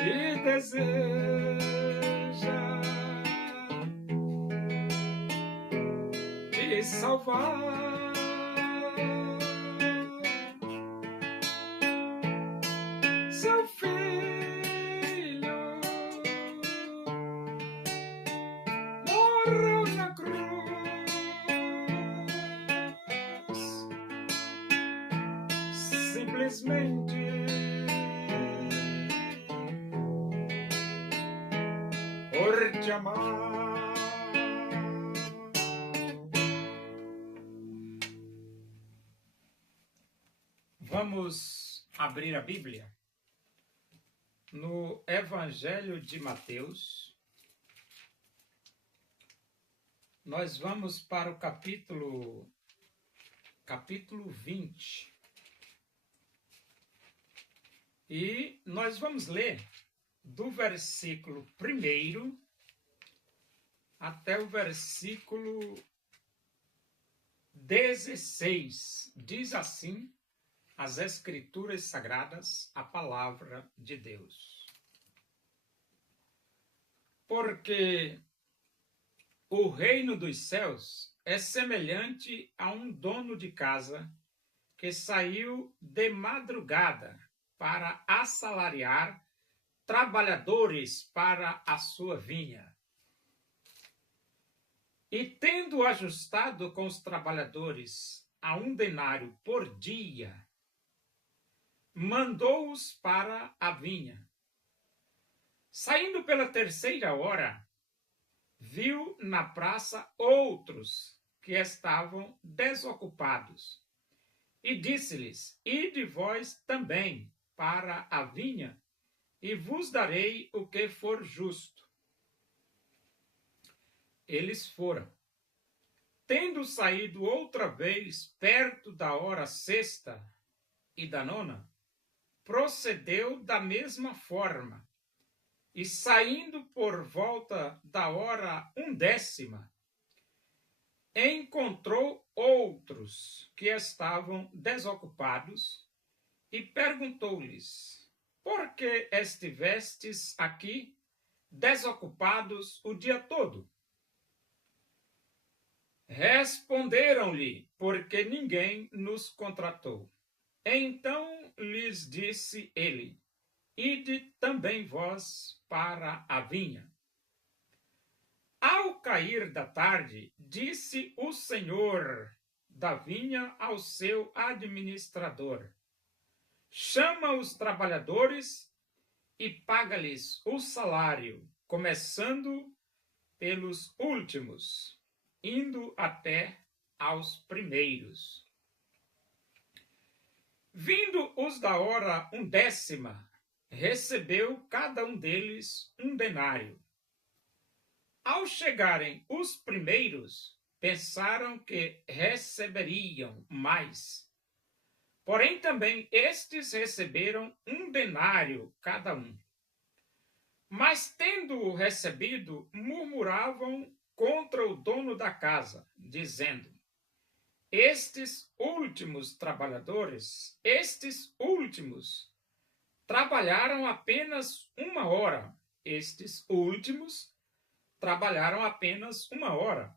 e deseja te salvar. Seu filho morreu na cruz, simplesmente por te amar. Vamos abrir a Bíblia no Evangelho de Mateus. Nós vamos para o capítulo 20. E nós vamos ler do versículo 1 até o versículo 16. Diz assim as Escrituras Sagradas, a palavra de Deus. Porque o reino dos céus é semelhante a um dono de casa que saiu de madrugada para assalariar trabalhadores para a sua vinha. E tendo ajustado com os trabalhadores a 1 denário por dia, mandou-os para a vinha. Saindo pela 3ª hora, viu na praça outros que estavam desocupados, e disse-lhes: Ide vós também para a vinha, e vos darei o que for justo. Eles foram. Tendo saído outra vez perto da hora 6ª e da 9ª, procedeu da mesma forma, e saindo por volta da hora 1ª, encontrou outros que estavam desocupados e perguntou-lhes: Por que estivestes aqui desocupados o dia todo? Responderam-lhe: Porque ninguém nos contratou. Então lhes disse ele: Ide também vós para a vinha. Ao cair da tarde, disse o senhor da vinha ao seu administrador: Chama os trabalhadores e paga-lhes o salário, começando pelos últimos, indo até aos primeiros. Vindo os da hora 1ª, recebeu cada um deles 1 denário. Ao chegarem os primeiros, pensaram que receberiam mais. Porém, também estes receberam 1 denário cada um. Mas, tendo-o recebido, murmuravam contra o dono da casa, dizendo: Estes últimos trabalharam apenas 1 hora. Estes últimos trabalharam apenas 1 hora.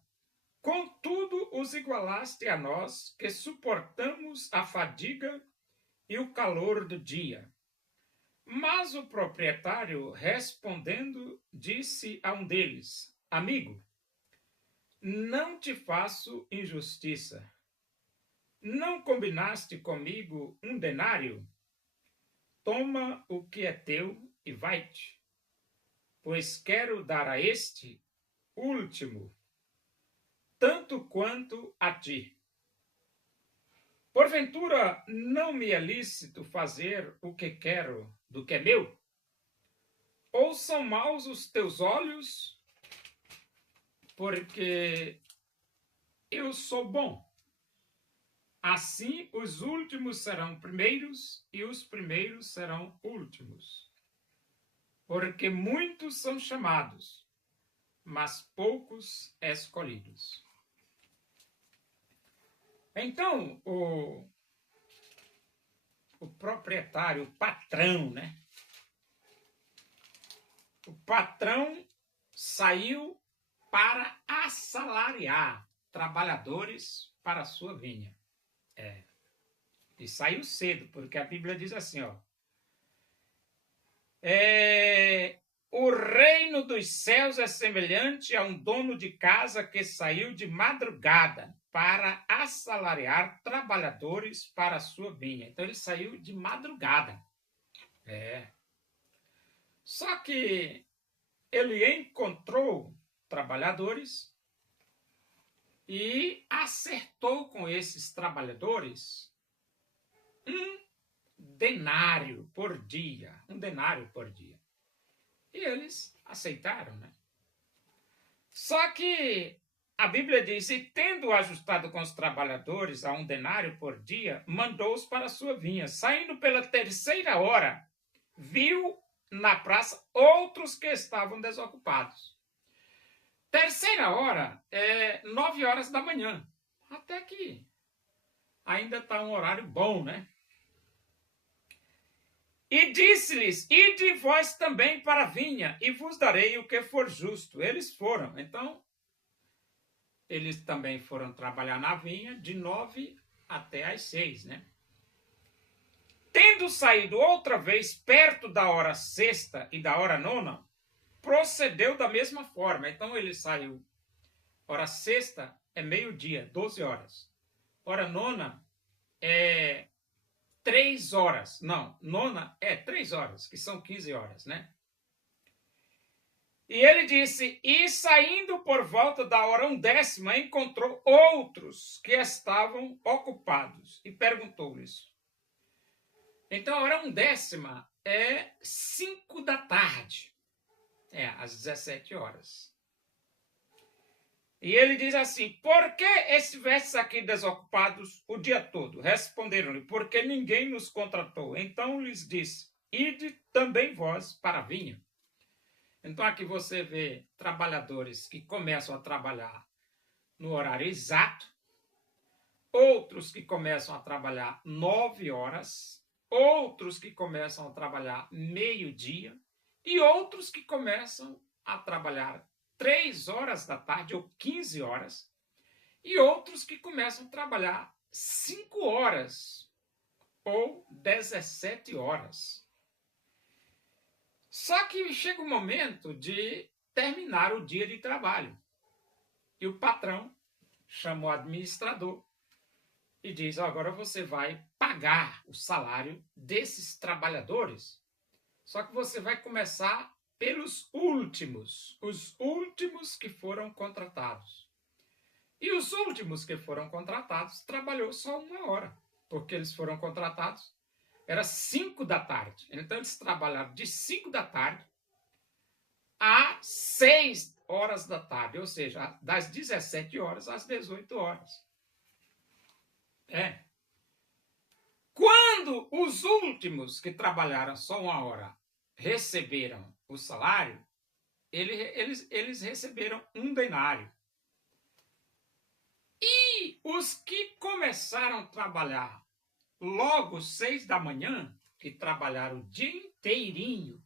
Contudo, os igualaste a nós, que suportamos a fadiga e o calor do dia. Mas o proprietário, respondendo, disse a um deles: Amigo, não te faço injustiça. Não combinaste comigo 1 denário? Toma o que é teu e vai-te, pois quero dar a este último tanto quanto a ti. Porventura, não me é lícito fazer o que quero do que é meu? Ou são maus os teus olhos, porque eu sou bom? Assim, os últimos serão primeiros, e os primeiros serão últimos. Porque muitos são chamados, mas poucos escolhidos. Então, o proprietário, o patrão, né? o patrão saiu para assalariar trabalhadores para a sua vinha. E saiu cedo, porque a Bíblia diz assim, ó. O reino dos céus é semelhante a um dono de casa que saiu de madrugada para assalariar trabalhadores para a sua vinha. Então ele saiu de madrugada. Só que ele encontrou trabalhadores e acertou com esses trabalhadores um denário por dia. E eles aceitaram, né? Só que a Bíblia diz, e tendo ajustado com os trabalhadores a um denário por dia, mandou-os para a sua vinha. Saindo pela terceira hora, viu na praça outros que estavam desocupados. Terceira hora é 9 horas da manhã. Até que ainda está um horário bom, né? E disse-lhes, ide vós também para a vinha, e vos darei o que for justo. Eles foram. Então, eles também foram trabalhar na vinha de 9 até às 6, né? Tendo saído outra vez perto da hora sexta e da hora nona, procedeu da mesma forma. Então, ele saiu. Hora sexta é meio-dia, 12 horas. Hora nona é 3 horas. Não, nona é 3 horas, que são 15 horas, né? E ele disse, e saindo por volta da hora 1/10, encontrou outros que estavam ocupados e perguntou-lhes. Então, a hora 1/10 é 5 da tarde, às 17 horas. E ele diz assim, por que estivestes aqui desocupados o dia todo? Responderam-lhe, porque ninguém nos contratou. Então lhes disse, ide também vós para a vinha. Então aqui você vê trabalhadores que começam a trabalhar no horário exato, outros que começam a trabalhar 9 horas, outros que começam a trabalhar meio-dia e outros que começam a trabalhar 3 horas da tarde ou 15 horas, e outros que começam a trabalhar 5 horas ou 17 horas. Só que chega o momento de terminar o dia de trabalho. E o patrão chamou o administrador e diz, agora você vai pagar o salário desses trabalhadores, só que você vai começar pelos últimos, os últimos que foram contratados. E os últimos que foram contratados trabalhou só 1 hora, porque eles foram contratados, era 5 da tarde. Então eles trabalharam de 5 da tarde a 6 horas da tarde, ou seja, das 17 horas às 18 horas. Quando os últimos que trabalharam só 1 hora receberam o salário, eles receberam 1 denário. E os que começaram a trabalhar logo 6 da manhã, que trabalharam o dia inteirinho,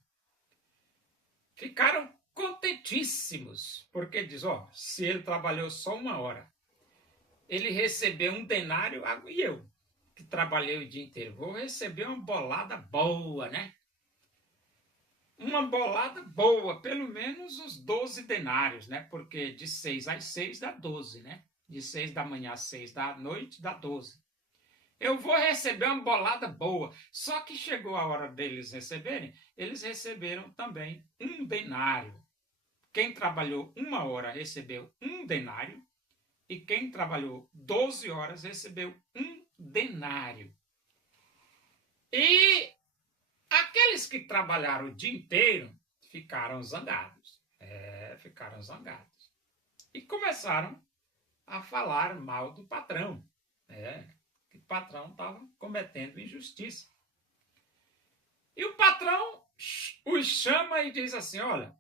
ficaram contentíssimos, porque diz, se ele trabalhou só 1 hora, ele recebeu 1 denário, e eu, que trabalhei o dia inteiro, vou receber uma bolada boa, né? Uma bolada boa, pelo menos uns 12 denários, né? Porque de 6 às 6 dá 12, né? De 6 da manhã às 6 da noite dá 12. Eu vou receber uma bolada boa. Só que chegou a hora deles receberem, eles receberam também 1 denário. Quem trabalhou 1 hora recebeu 1 denário e quem trabalhou 12 horas recebeu 1 denário. E aqueles que trabalharam o dia inteiro ficaram zangados. Ficaram zangados. E começaram a falar mal do patrão. Que o patrão estava cometendo injustiça. E o patrão os chama e diz assim, olha,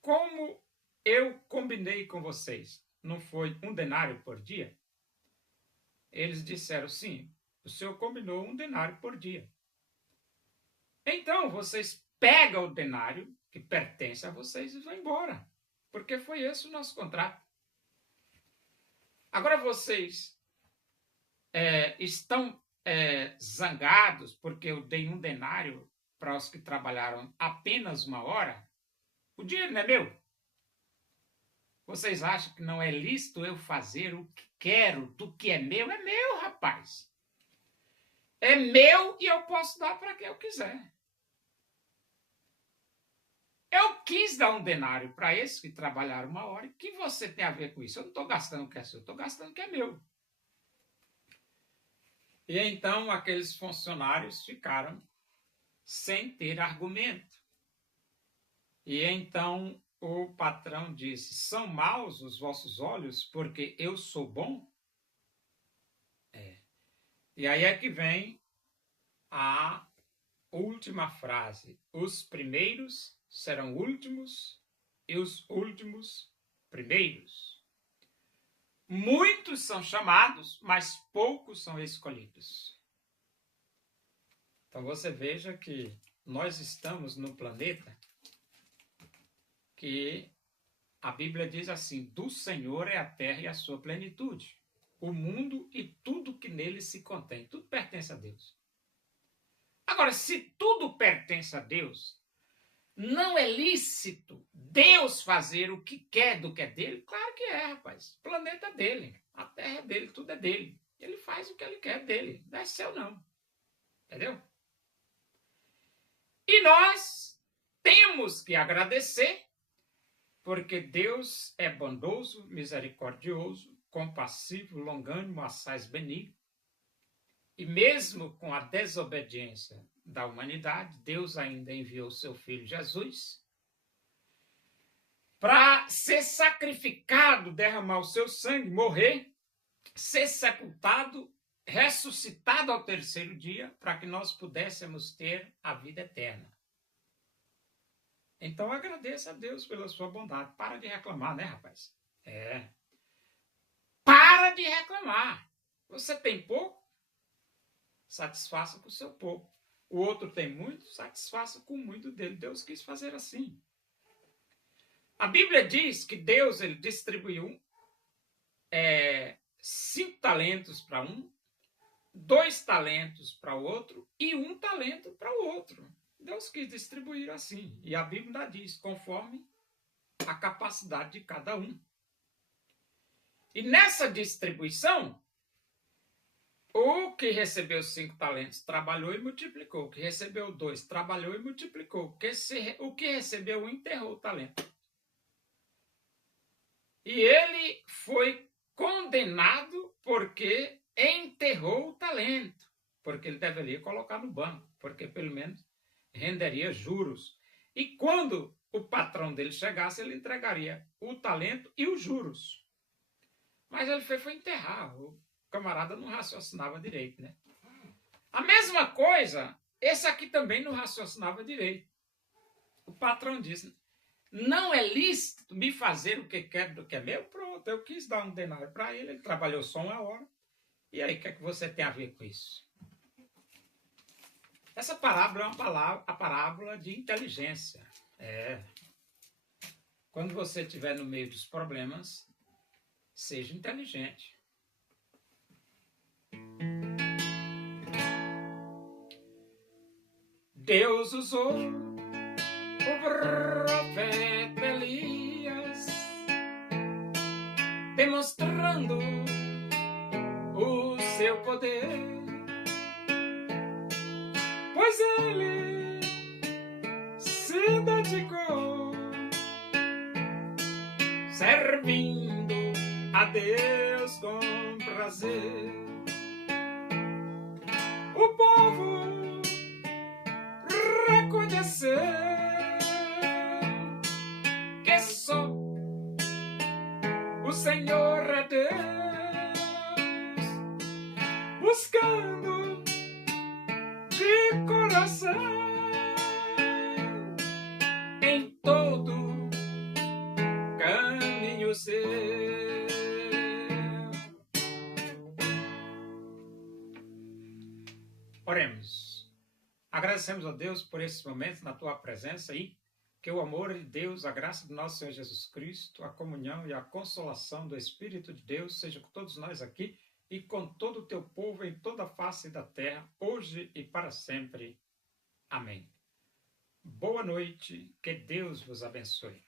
como eu combinei com vocês, não foi 1 denário por dia? Eles disseram, sim, o senhor combinou 1 denário por dia. Então, vocês pegam o denário, que pertence a vocês e vão embora. Porque foi esse o nosso contrato. Agora vocês estão zangados porque eu dei 1 denário para os que trabalharam apenas 1 hora? O dinheiro não é meu? Vocês acham que não é lícito eu fazer o que quero do que é meu? É meu, rapaz. É meu e eu posso dar para quem eu quiser. Eu quis dar 1 denário para esses que trabalharam 1 hora. O que você tem a ver com isso? Eu não estou gastando o que é seu, eu estou gastando o que é meu. E então aqueles funcionários ficaram sem ter argumento. E então o patrão disse: são maus os vossos olhos porque eu sou bom? E aí é que vem a última frase: os primeiros serão últimos e os últimos primeiros. Muitos são chamados, mas poucos são escolhidos. Então você veja que nós estamos no planeta que a Bíblia diz assim: do Senhor é a terra e a sua plenitude, o mundo e tudo que nele se contém. Tudo pertence a Deus. Agora, se tudo pertence a Deus, não é lícito Deus fazer o que quer do que é dele? Claro que é, rapaz. O planeta é dele, a terra é dele, tudo é dele. Ele faz o que ele quer dele, não é seu não. Entendeu? E nós temos que agradecer, porque Deus é bondoso, misericordioso, compassivo, longânimo, assaz benigno. E mesmo com a desobediência da humanidade, Deus ainda enviou seu Filho Jesus para ser sacrificado, derramar o seu sangue, morrer, ser sepultado, ressuscitado ao 3º dia, para que nós pudéssemos ter a vida eterna. Então agradeça a Deus pela sua bondade. Para de reclamar, né, rapaz? Para de reclamar. Você tem pouco? Satisfaça com o seu pouco. O outro tem muito? Satisfaça com o muito dele. Deus quis fazer assim. A Bíblia diz que Deus ele distribuiu 5 talentos para um, 2 talentos para o outro e 1 talento para o outro. Deus quis distribuir assim. E a Bíblia diz, conforme a capacidade de cada um. E nessa distribuição, o que recebeu 5 talentos trabalhou e multiplicou. O que recebeu 2 trabalhou e multiplicou. O que recebeu 1 enterrou o talento. E ele foi condenado porque enterrou o talento. Porque ele deveria colocar no banco. Porque pelo menos renderia juros. E quando o patrão dele chegasse, ele entregaria o talento e os juros. Mas ele foi enterrar. O camarada não raciocinava direito, né? A mesma coisa, esse aqui também não raciocinava direito. O patrão disse, não é lícito me fazer o que quer do que é meu? Pronto, eu quis dar 1 denário para ele, ele trabalhou só 1 hora. E aí, o que é que você tem a ver com isso? Essa parábola é a parábola de inteligência. Quando você estiver no meio dos problemas, seja inteligente. Deus usou o profeta Elias, demonstrando o seu poder, pois ele se dedicou servindo a Deus com prazer. O povo reconheceu que só o Senhor é Deus, buscando de coração em todo caminho seu. Oremos. Agradecemos a Deus por esses momentos na tua presença e Que o amor de Deus, a graça do nosso Senhor Jesus Cristo, a comunhão e a consolação do Espírito de Deus seja com todos nós aqui e com todo o teu povo em toda a face da terra, hoje e para sempre. Amém. Boa noite, que Deus vos abençoe.